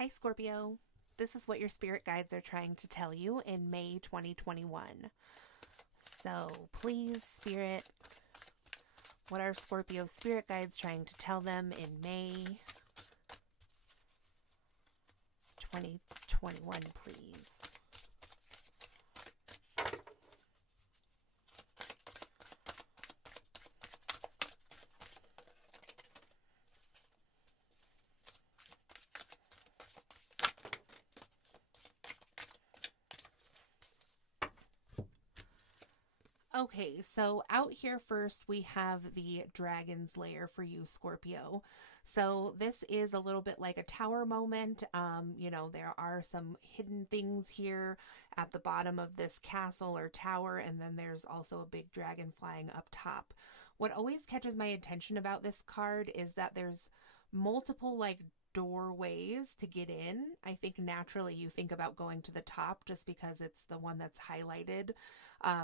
Hi, Scorpio. This is what your spirit guides are trying to tell you in May 2021. So please, Spirit, what are Scorpio's spirit guides trying to tell them in May 2021, please? Okay, so out here first we have the Dragon's Lair for you, Scorpio. So this is a little bit like a tower moment. There are some hidden things here at the bottom of this castle or tower, and then there's also a big dragon flying up top. What always catches my attention about this card is that there's multiple doorways to get in. I think naturally you think about going to the top just because it's the one that's highlighted.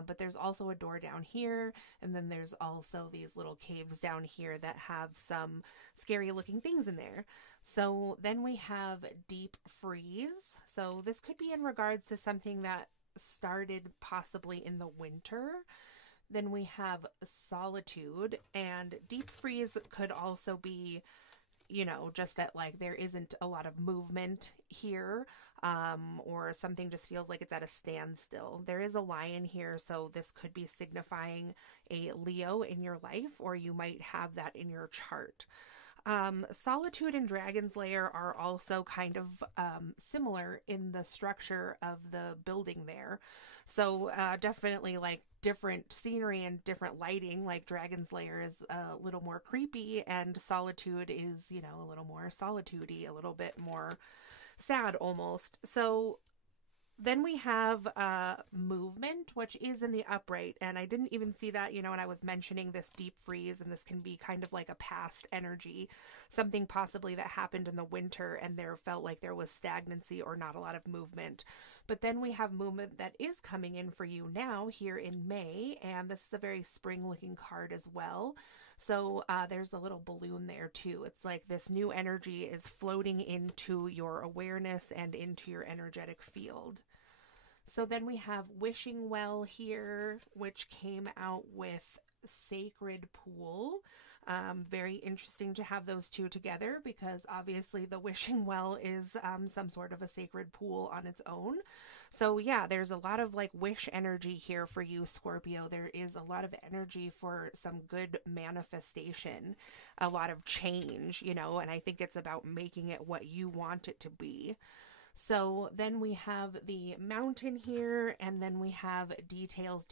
But there's also a door down here, and then there's also these little caves down here that have some scary looking things in there. So then we have deep freeze. So this could be in regards to something that started possibly in the winter. Then we have solitude, and deep freeze could also be just that there isn't a lot of movement here, or something just feels like it's at a standstill. There is a lion here, so this could be signifying a Leo in your life, or you might have that in your chart. Solitude and Dragon's Lair are also kind of similar in the structure of the building there. So definitely different scenery and different lighting. Like Dragon's Lair is a little more creepy, and Solitude is, a little more solitude-y, a little bit more sad almost. So then we have movement, which is in the upright, and I didn't even see that, when I was mentioning this deep freeze, and this can be kind of like a past energy, something possibly that happened in the winter, and there felt like there was stagnancy or not a lot of movement. But then we have movement that is coming in for you now here in May, and this is a very spring-looking card as well. So there's a little balloon there too. It's like this new energy is floating into your awareness and into your energetic field. So then we have Wishing Well here, which came out with Sacred Pool. Very interesting to have those two together, because obviously the Wishing Well is some sort of a sacred pool on its own. So yeah, there's a lot of wish energy here for you, Scorpio. There is a lot of energy for some good manifestation, a lot of change, and I think it's about making it what you want it to be. So then we have the mountain here, and then we have details.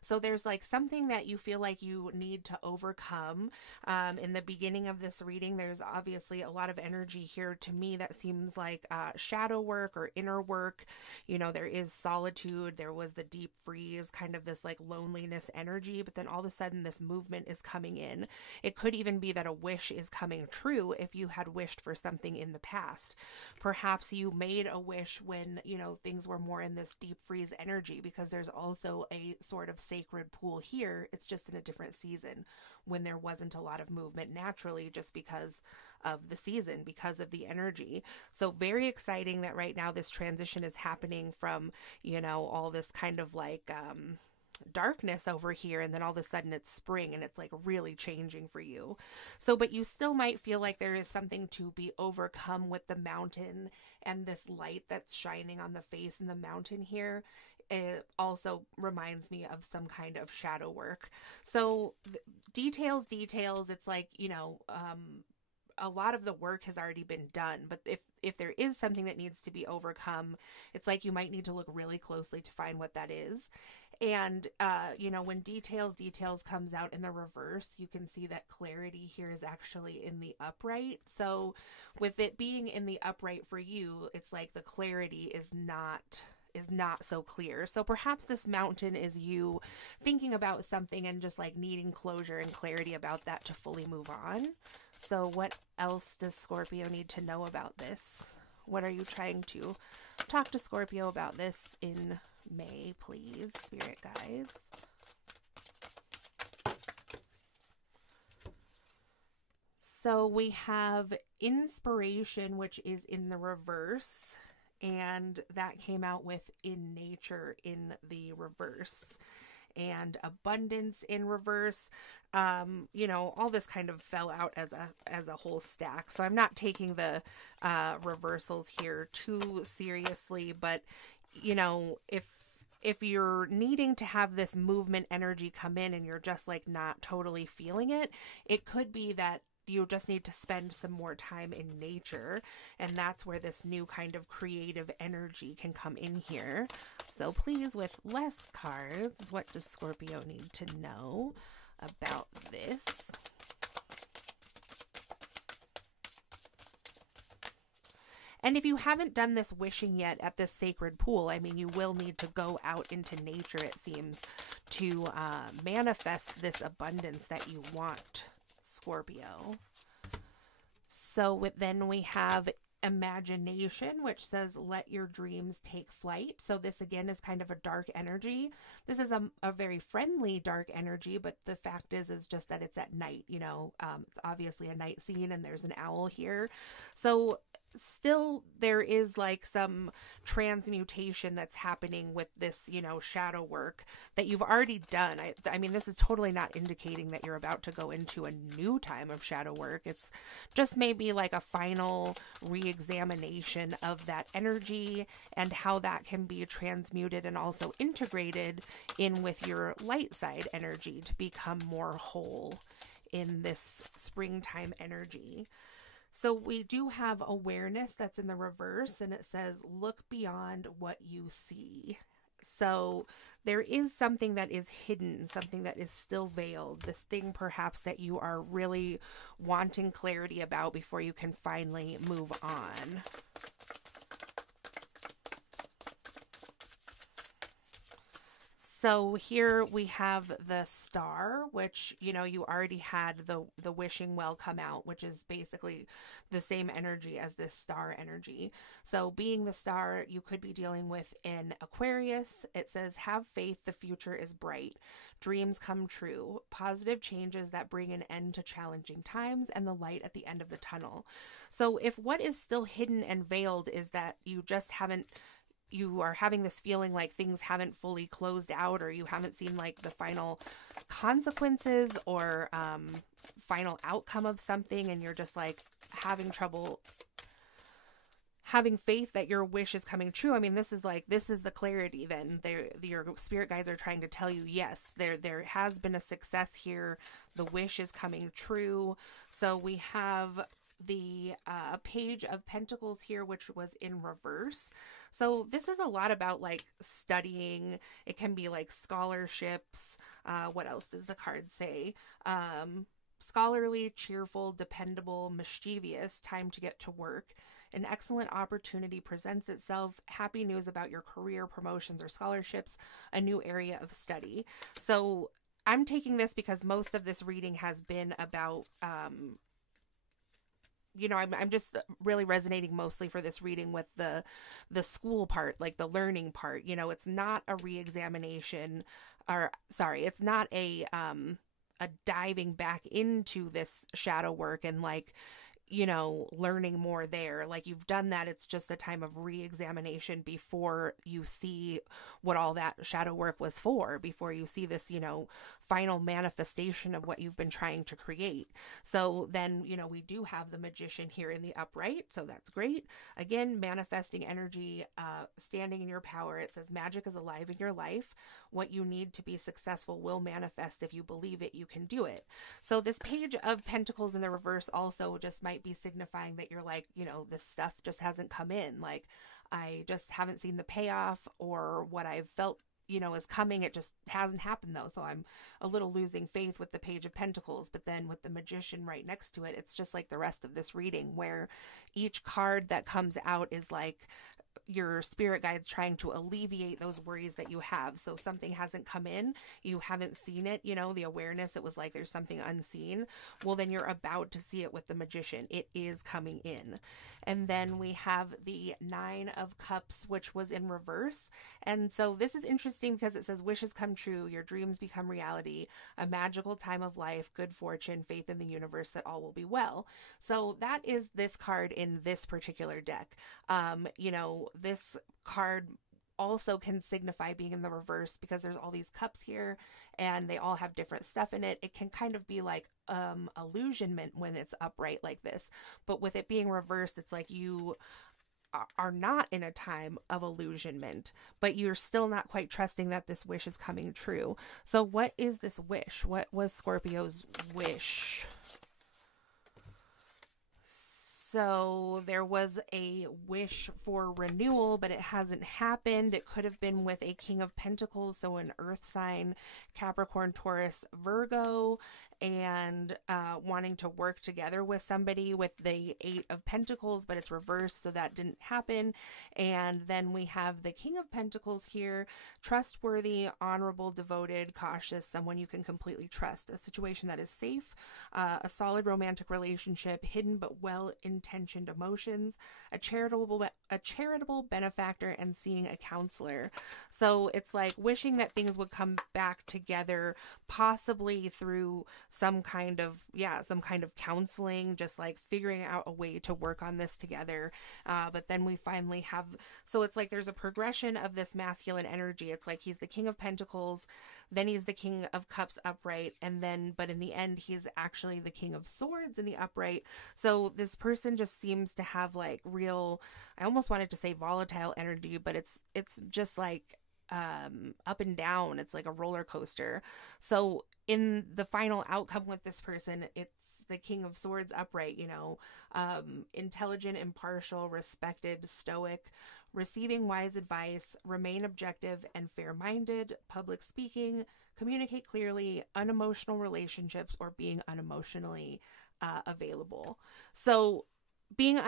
So there's something that you feel like you need to overcome. In the beginning of this reading, there's obviously a lot of energy here to me that seems like shadow work or inner work. There is solitude, there was the deep freeze, kind of this loneliness energy, but then all of a sudden this movement is coming in. It could even be that a wish is coming true if you had wished for something in the past. Perhaps you made a wish when, things were more in this deep freeze energy, because there's also a sort of sacred pool here. It's just in a different season when there wasn't a lot of movement naturally, just because of the season, because of the energy. So very exciting that right now this transition is happening from, all this kind of darkness over here, and then all of a sudden it's spring, and it's really changing for you. So but you still might feel like there is something to be overcome with the mountain and this light that's shining on the face in the mountain here. It also reminds me of some kind of shadow work. So details, it's a lot of the work has already been done, but if there is something that needs to be overcome, it's you might need to look really closely to find what that is. And when details comes out in the reverse, you can see that clarity here is actually in the upright. So with it being in the upright for you, it's the clarity is not so clear. So perhaps this mountain is you thinking about something and just needing closure and clarity about that to fully move on. So what else does Scorpio need to know about this? What are you trying to talk to Scorpio about this in May, please, spirit guides? So we have inspiration, which is in the reverse, and that came out with in nature in the reverse, and abundance in reverse. All this kind of fell out as a whole stack. So I'm not taking the reversals here too seriously, but if you're needing to have this movement energy come in and you're just like not totally feeling it, it could be that you just need to spend some more time in nature, and that's where this new kind of creative energy can come in here. So please, with less cards, what does Scorpio need to know about this? And if you haven't done this wishing yet at this sacred pool, I mean, you will need to go out into nature, it seems, to manifest this abundance that you want, Scorpio. So then we have imagination, which says let your dreams take flight. So this again is kind of a dark energy. This is a very friendly dark energy, but the fact is just that it's at night. It's obviously a night scene, and there's an owl here. So still there is like some transmutation that's happening with this, shadow work that you've already done. I mean, this is totally not indicating that you're about to go into a new time of shadow work. It's just maybe like a final re-examination of that energy and how that can be transmuted and also integrated in with your light side energy to become more whole in this springtime energy. So we do have awareness that's in the reverse, and it says, look beyond what you see. So there is something that is hidden, something that is still veiled, this thing perhaps that you are really wanting clarity about before you can finally move on. So here we have the star, which, you already had the wishing well come out, which is basically the same energy as this star energy. So being the star, you could be dealing with an Aquarius. It says, have faith, the future is bright. Dreams come true. Positive changes that bring an end to challenging times and the light at the end of the tunnel. So if what is still hidden and veiled is that you are having this feeling like things haven't fully closed out, or you haven't seen like the final consequences or final outcome of something, and you're just like having trouble having faith that your wish is coming true. I mean, this is the clarity then. Your spirit guides are trying to tell you, yes, there has been a success here. The wish is coming true. So we have the Page of Pentacles here, which was in reverse. So this is a lot about like studying. It can be like scholarships. What else does the card say? Scholarly, cheerful, dependable, mischievous, time to get to work. An excellent opportunity presents itself. Happy news about your career, promotions, or scholarships, a new area of study. So I'm taking this because most of this reading has been about I'm just really resonating mostly for this reading with the school part, like the learning part. It's not a re-examination, it's not a diving back into this shadow work and learning more there. Like, you've done that. It's just a time of re-examination before you see what all that shadow work was for, before you see this, final manifestation of what you've been trying to create. So then, we do have the Magician here in the upright. So that's great. Again, manifesting energy, standing in your power. It says magic is alive in your life. What you need to be successful will manifest. If you believe it, you can do it. So this Page of Pentacles in the reverse also just might be signifying that you're like, this stuff just hasn't come in. Like, I just haven't seen the payoff, or what I've felt, is coming. It just hasn't happened though. So I'm a little losing faith with the Page of Pentacles, but then with the Magician right next to it, it's just like the rest of this reading where each card that comes out is like your spirit guides trying to alleviate those worries that you have. So something hasn't come in, you haven't seen it, you know, the awareness, it was like there's something unseen. Well, then you're about to see it with the Magician. It is coming in. And then we have the Nine of Cups, which was in reverse. And so this is interesting because it says wishes come true, your dreams become reality, a magical time of life, good fortune, faith in the universe that all will be well. So that is this card in this particular deck. You know, this card also can signify being in the reverse because there's all these cups here and they all have different stuff in it. It can kind of be like illusionment when it's upright like this, but with it being reversed, it's like you are not in a time of illusionment, but you're still not quite trusting that this wish is coming true. So what is this wish? What was Scorpio's wish? So there was a wish for renewal, but it hasn't happened. It could have been with a King of Pentacles, so an earth sign, Capricorn, Taurus, Virgo, and wanting to work together with somebody with the Eight of Pentacles, but it's reversed, so that didn't happen. And then we have the King of Pentacles here, trustworthy, honorable, devoted, cautious, someone you can completely trust, a situation that is safe, a solid romantic relationship, hidden but well-intentioned emotions, a charitable benefactor, and seeing a counselor. So it's like wishing that things would come back together, possibly through some kind of counseling, just like figuring out a way to work on this together. But then we finally have, so it's like there's a progression of this masculine energy. It's like he's the King of Pentacles, then he's the King of Cups upright, and then, but in the end, he's actually the King of Swords in the upright. So this person just seems to have like real, I almost wanted to say volatile energy, but it's just like up and down. It's like a roller coaster. So in the final outcome with this person, it's the King of Swords upright, you know, intelligent, impartial, respected, stoic, receiving wise advice, remain objective and fair-minded, public speaking, communicate clearly, unemotional relationships, or being unemotionally available. So being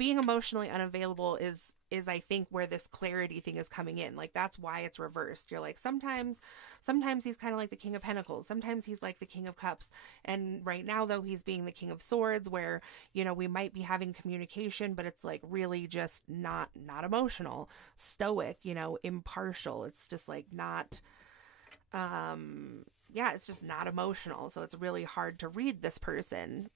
emotionally unavailable is I think where this clarity thing is coming in. Like that's why it's reversed. You're like sometimes he's kind of like the King of Pentacles, sometimes he's like the King of Cups, and right now though he's being the King of Swords, where, you know, we might be having communication, but it's like really just not emotional, stoic, you know, impartial. It's just like not it's just not emotional. So it's really hard to read this person.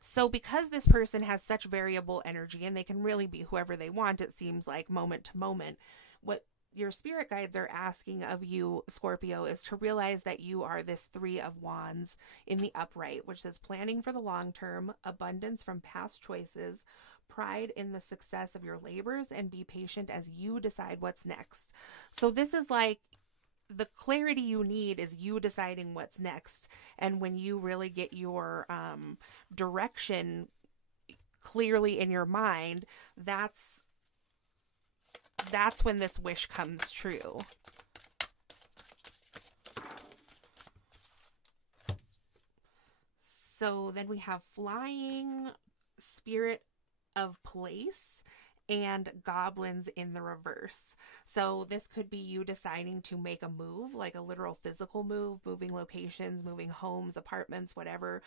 So because this person has such variable energy and they can really be whoever they want, it seems like moment to moment, what your spirit guides are asking of you, Scorpio, is to realize that you are this Three of Wands in the upright, which says planning for the long term, abundance from past choices, pride in the success of your labors, and be patient as you decide what's next. So this is like, the clarity you need is you deciding what's next. And when you really get your direction clearly in your mind, that's when this wish comes true. So then we have flying, spirit of place, and goblins in the reverse. So this could be you deciding to make a move, like a literal physical move, moving locations, moving homes, apartments, whatever,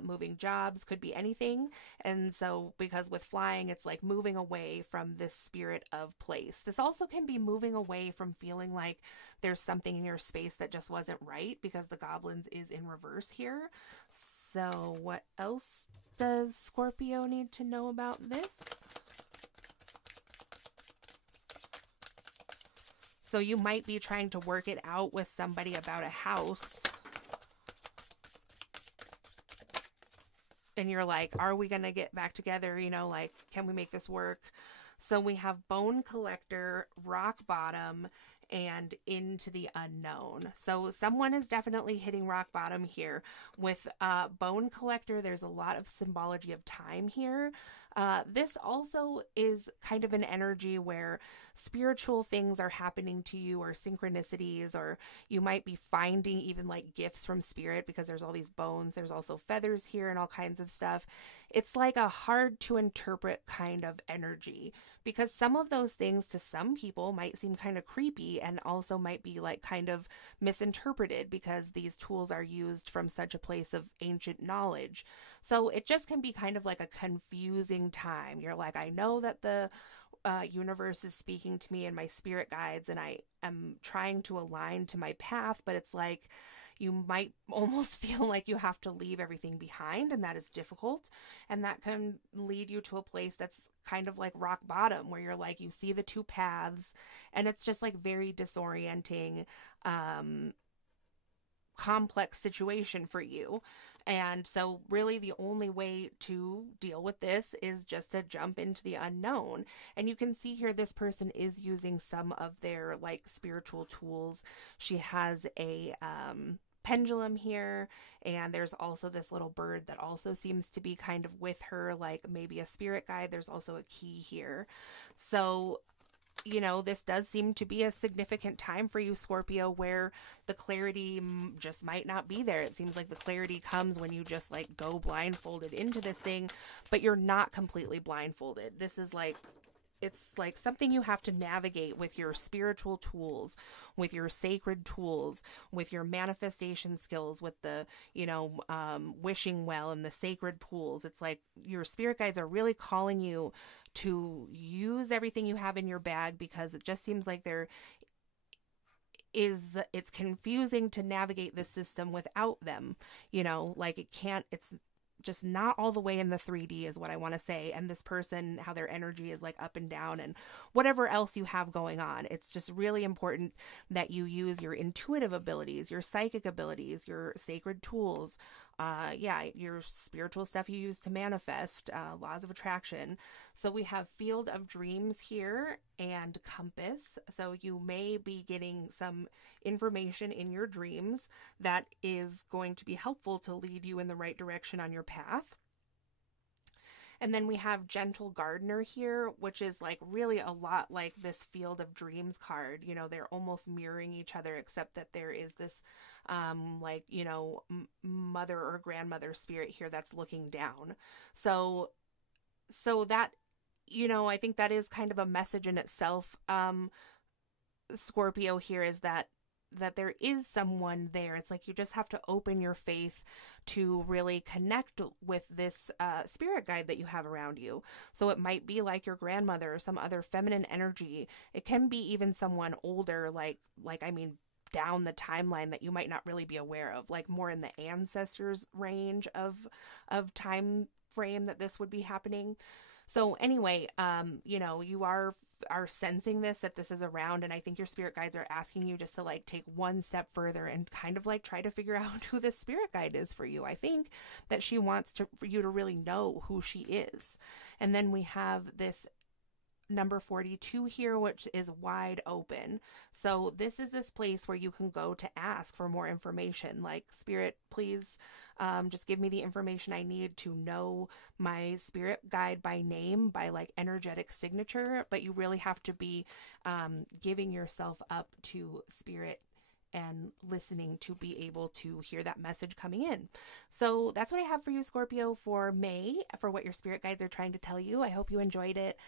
moving jobs, could be anything. And so because with flying, it's like moving away from this spirit of place. This also can be moving away from feeling like there's something in your space that just wasn't right, because the goblins is in reverse here. So what else does Scorpio need to know about this? So you might be trying to work it out with somebody about a house. And you're like, are we going to get back together? You know, like, can we make this work? So we have Bone Collector, Rock Bottom, and Into the Unknown. So someone is definitely hitting rock bottom here. With Bone Collector, there's a lot of symbology of time here. This also is kind of an energy where spiritual things are happening to you, or synchronicities, or you might be finding even like gifts from spirit, because there's all these bones. There's also feathers here and all kinds of stuff. It's like a hard to interpret kind of energy, because some of those things to some people might seem kind of creepy and also might be like kind of misinterpreted, because these tools are used from such a place of ancient knowledge. So it just can be kind of like a confusing time. You're like, I know that the universe is speaking to me and my spirit guides, and I am trying to align to my path, but it's like you might almost feel like you have to leave everything behind, and that is difficult. And that can lead you to a place that's kind of like rock bottom, where you're like, you see the two paths, and it's just like very disorienting, complex situation for you. And so really the only way to deal with this is just to jump into the unknown. And you can see here this person is using some of their like spiritual tools. She has a pendulum here, and there's also this little bird that also seems to be kind of with her, like maybe a spirit guide. There's also a key here. So this does seem to be a significant time for you, Scorpio, where the clarity just might not be there. It seems like the clarity comes when you just like go blindfolded into this thing, but you're not completely blindfolded. This is like, it's like something you have to navigate with your spiritual tools, with your sacred tools, with your manifestation skills, with the, wishing well and the sacred pools. It's like your spirit guides are really calling you to use everything you have in your bag, because it just seems like it's confusing to navigate this system without them. Like it's just not all the way in the 3D is what I want to say. And this person, how their energy is like up and down, and whatever else you have going on. It's just really important that you use your intuitive abilities, your psychic abilities, your sacred tools, your spiritual stuff you use to manifest, laws of attraction. So we have field of dreams here and compass. So you may be getting some information in your dreams that is going to be helpful to lead you in the right direction on your path. And then we have gentle gardener here, which is like really a lot like this field of dreams card. They're almost mirroring each other, except that there is this mother or grandmother spirit here that's looking down. So that, I think that is kind of a message in itself. Scorpio here is that there is someone there. It's like you just have to open your faith to really connect with this spirit guide that you have around you. So it might be like your grandmother or some other feminine energy. It can be even someone older, down the timeline that you might not really be aware of, like more in the ancestors range of time frame that this would be happening. So anyway, you are sensing that this is around, and I think your spirit guides are asking you just to like take one step further and kind of like try to figure out who this spirit guide is for you. I think that she wants for you to really know who she is. And then we have this number 42 here, which is wide open. So this is this place where you can go to ask for more information, like, spirit, please just give me the information I need to know my spirit guide by name, by like energetic signature. But you really have to be giving yourself up to spirit and listening to be able to hear that message coming in. So that's what I have for you, Scorpio, for May, for what your spirit guides are trying to tell you. I hope you enjoyed it.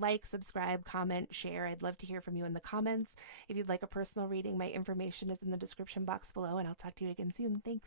Like, subscribe, comment, share. I'd love to hear from you in the comments. If you'd like a personal reading, my information is in the description box below, and I'll talk to you again soon. Thanks.